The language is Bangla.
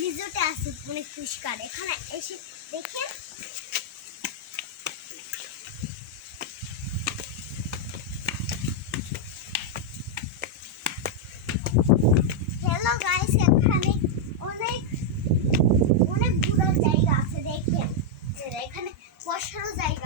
রিসোর্টে আছে অনেক পরিষ্কার। এখানে এসে দেখেন হ্যালো গাইস, এখানে অনেক অনেক ঘোরার জায়গা আছে। দেখেন এখানে বসারও জায়গা